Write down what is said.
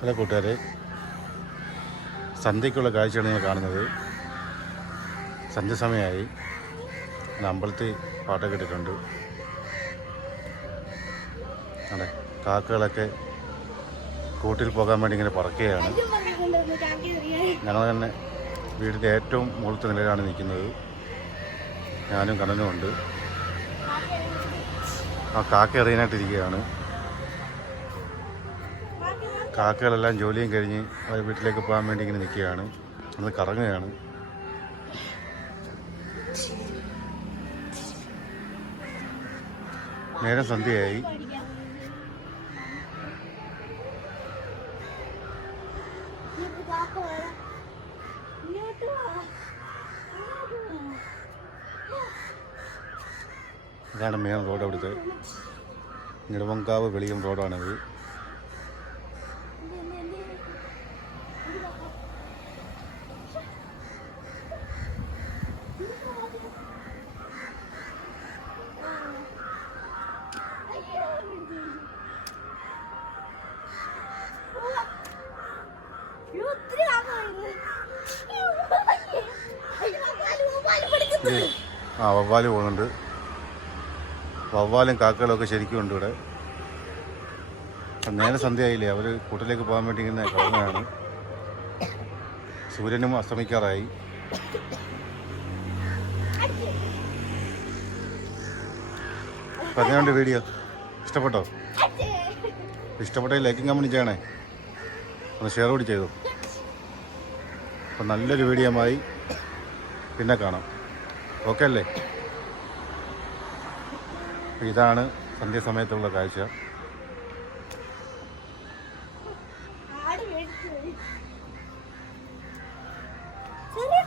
Hello കൂട്ടുകാരെ, സന്ധ്യയ്ക്കുള്ള കാഴ്ചയാണ് നിങ്ങൾ കാണുന്നത്. സന്ധ്യസമയമായി. അമ്പലത്തിൽ പാട്ടൊക്കെ ഇട്ടിട്ടുണ്ട്. അതെ, കാക്കകളൊക്കെ കൂട്ടിൽ പോകാൻ വേണ്ടി ഇങ്ങനെ പറക്കുകയാണ്. ഞങ്ങൾ തന്നെ വീടിൻ്റെ ഏറ്റവും മുകളിലത്തെ നിലയിലാണ് നിൽക്കുന്നത്. ഞാനും കണ്ണനും ഉണ്ട്. ആ കാക്ക എറിയാനായിട്ടിരിക്കുകയാണ്. കാക്കകളെല്ലാം ജോലിയും കഴിഞ്ഞ് വീട്ടിലേക്ക് പോകാൻ വേണ്ടി ഇങ്ങനെ നിൽക്കുകയാണ്. അത് കറങ്ങുകയാണ്. നേരം സന്ധ്യയായി. ഇതാണ് മെയിൻ റോഡ്. അവിടുത്തെ നെടുമങ്കാവ് വെളിയം റോഡാണിത്. ആ വവ്വാല് പോകുന്നുണ്ട്. വവ്വാലും കാക്കകളും ഒക്കെ ശരിക്കും ഉണ്ട് ഇവിടെ. നേരെ സന്ധ്യയായില്ലേ, അവർ കൂട്ടിലേക്ക് പോകാൻ വേണ്ടി ഇങ്ങനെ കറങ്ങുകയാണ്. സൂര്യനും അസ്തമിക്കാറായി. പറഞ്ഞുകൊണ്ട് വീഡിയോ ഇഷ്ടപ്പെട്ടോ? ഇഷ്ടപ്പെട്ടെങ്കിൽ ലൈക്കും കമൻറ്റും ചെയ്യണേ. ഒന്ന് ഷെയർ കൂടി ചെയ്തു. അപ്പം നല്ലൊരു വീഡിയോയുമായി പിന്നെ കാണാം. ഓക്കെ അല്ലേ? ഇതാണ് സന്ധ്യാസമയത്തുള്ള കാഴ്ച. ചെറിയ